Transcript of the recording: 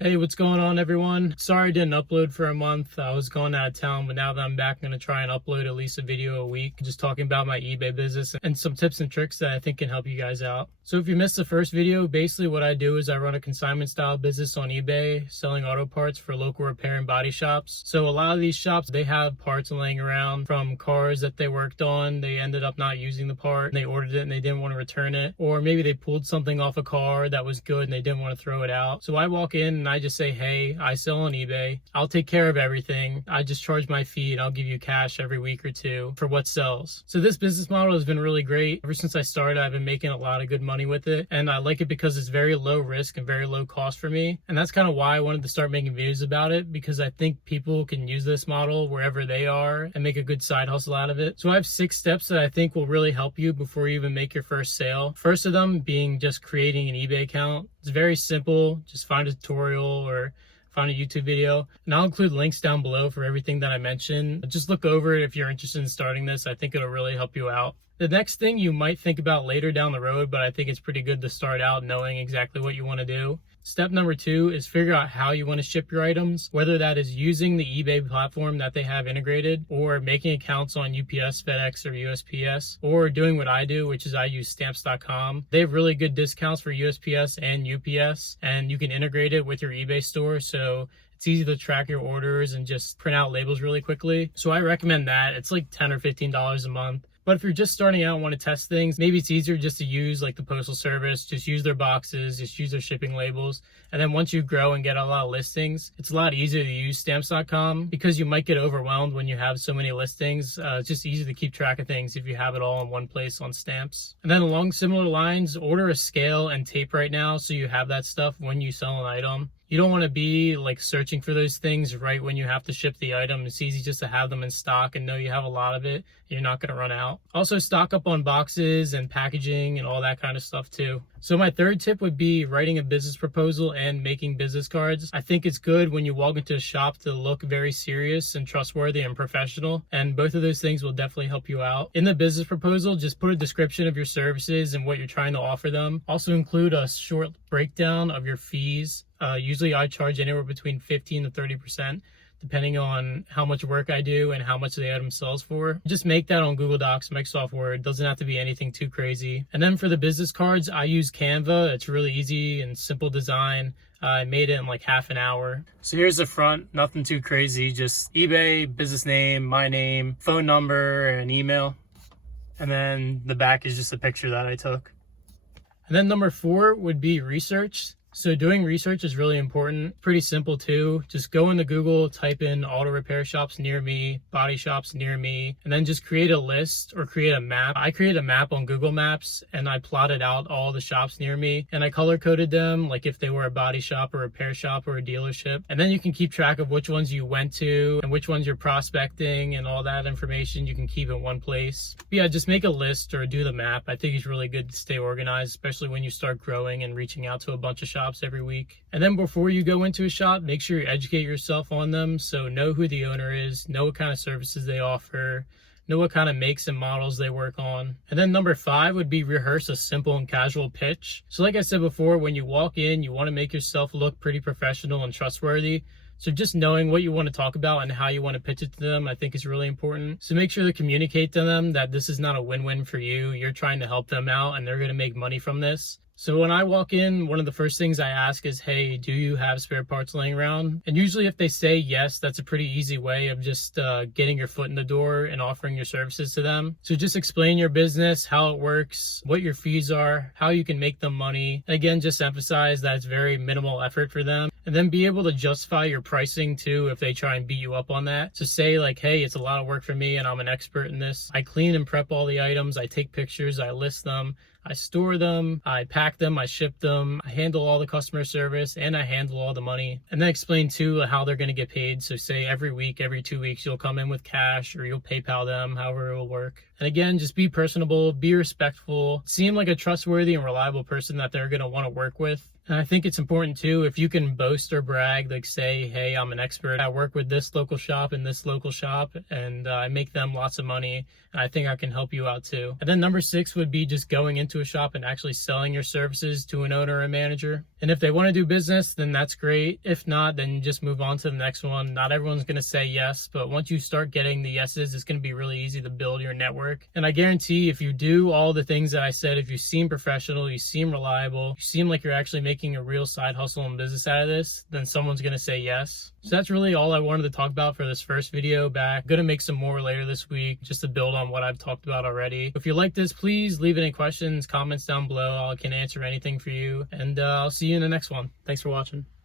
Hey, what's going on, everyone? Sorry I didn't upload for a month. I was going out of town, but now that I'm back, I'm going to try and upload at least a video a week, just talking about my eBay business and some tips and tricks that I think can help you guys out. So if you missed the first video, basically what I do is I run a consignment style business on eBay, selling auto parts for local repair and body shops. So a lot of these shops, they have parts laying around from cars that they worked on. They ended up not using the part, and they ordered it and they didn't want to return it. Or maybe they pulled something off a car that was good and they didn't want to throw it out. So I walk in and I just say, hey, I sell on eBay. I'll take care of everything. I just charge my fee and I'll give you cash every week or two for what sells. So this business model has been really great. Ever since I started, I've been making a lot of good money with it. And I like it because it's very low risk and very low cost for me. And that's kind of why I wanted to start making videos about it, because I think people can use this model wherever they are and make a good side hustle out of it. So I have 6 steps that I think will really help you before you even make your first sale. First of them being just creating an eBay account. It's very simple. Just find a tutorial or find a YouTube video, and I'll include links down below for everything that I mentioned. Just look over it if you're interested in starting this. I think it'll really help you out. The next thing you might think about later down the road, but I think it's pretty good to start out knowing exactly what you want to do. Step number 2 is figure out how you want to ship your items, whether that is using the eBay platform that they have integrated, or making accounts on UPS, FedEx, or USPS, or doing what I do, which is I use stamps.com. They have really good discounts for USPS and UPS, and you can integrate it with your eBay store, so it's easy to track your orders and just print out labels really quickly. So I recommend that. It's like $10 or $15 a month. But if you're just starting out and want to test things, maybe it's easier just to use like the postal service, just use their boxes, just use their shipping labels. And then once you grow and get a lot of listings, it's a lot easier to use stamps.com because you might get overwhelmed when you have so many listings. It's just easy to keep track of things if you have it all in one place on Stamps. And then along similar lines, order a scale and tape right now so you have that stuff when you sell an item. You don't want to be like searching for those things right when you have to ship the item. It's easy just to have them in stock and know you have a lot of it. You're not going to run out. Also stock up on boxes and packaging and all that kind of stuff too. So my third tip would be writing a business proposal and making business cards. I think it's good when you walk into a shop to look very serious and trustworthy and professional. And both of those things will definitely help you out. In the business proposal, just put a description of your services and what you're trying to offer them. Also include a short breakdown of your fees. Usually I charge anywhere between 15 to 30%, depending on how much work I do and how much the item sells for. Just make that on Google Docs, Microsoft Word. Doesn't have to be anything too crazy. And then for the business cards, I use Canva. It's really easy and simple design. I made it in like half an hour. So here's the front, nothing too crazy, just eBay, business name, my name, phone number, and email. And then the back is just a picture that I took. And then number 4 would be research. So doing research is really important. Pretty simple too. Just go into Google, type in auto repair shops near me, body shops near me, and then just create a list or create a map. I created a map on Google Maps and I plotted out all the shops near me and I color coded them, like if they were a body shop or repair shop or a dealership. And then you can keep track of which ones you went to and which ones you're prospecting, and all that information you can keep in one place. But yeah, just make a list or do the map. I think it's really good to stay organized, especially when you start growing and reaching out to a bunch of shops every week. And then before you go into a shop, make sure you educate yourself on them. So know who the owner is, know what kind of services they offer, know what kind of makes and models they work on. And then number 5 would be rehearse a simple and casual pitch. So like I said before, when you walk in, you want to make yourself look pretty professional and trustworthy. So just knowing what you want to talk about and how you want to pitch it to them, I think is really important. So make sure to communicate to them that this is not a win-win for you. You're trying to help them out and they're going to make money from this. So when I walk in, one of the first things I ask is, hey, do you have spare parts laying around? And usually if they say yes, that's a pretty easy way of just getting your foot in the door and offering your services to them. So just explain your business, how it works, what your fees are, how you can make them money. And again, just emphasize that it's very minimal effort for them. And then be able to justify your pricing too if they try and beat you up on that. So say like, hey, it's a lot of work for me and I'm an expert in this. I clean and prep all the items. I take pictures, I list them, I store them, I pack them, I ship them, I handle all the customer service, and I handle all the money. And then explain too how they're going to get paid. So say every week, every 2 weeks, you'll come in with cash or you'll PayPal them, however it will work. And again, just be personable, be respectful, seem like a trustworthy and reliable person that they're going to want to work with. And I think it's important too, if you can boast or brag, like say, hey, I'm an expert. I work with this local shop and this local shop, and I make them lots of money. And I think I can help you out too. And then number 6 would be just going into a shop and actually selling your services to an owner or manager. And if they want to do business, then that's great. If not, then just move on to the next one. Not everyone's going to say yes, but once you start getting the yeses, it's going to be really easy to build your network. And I guarantee if you do all the things that I said, if you seem professional, you seem reliable, you seem like you're actually making a real side hustle and business out of this, then someone's going to say yes. So that's really all I wanted to talk about for this first video back. I'm going to make some more later this week just to build on what I've talked about already. If you like this, please leave any questions, comments down below. I can answer anything for you. And I'll see you in the next one. Thanks for watching.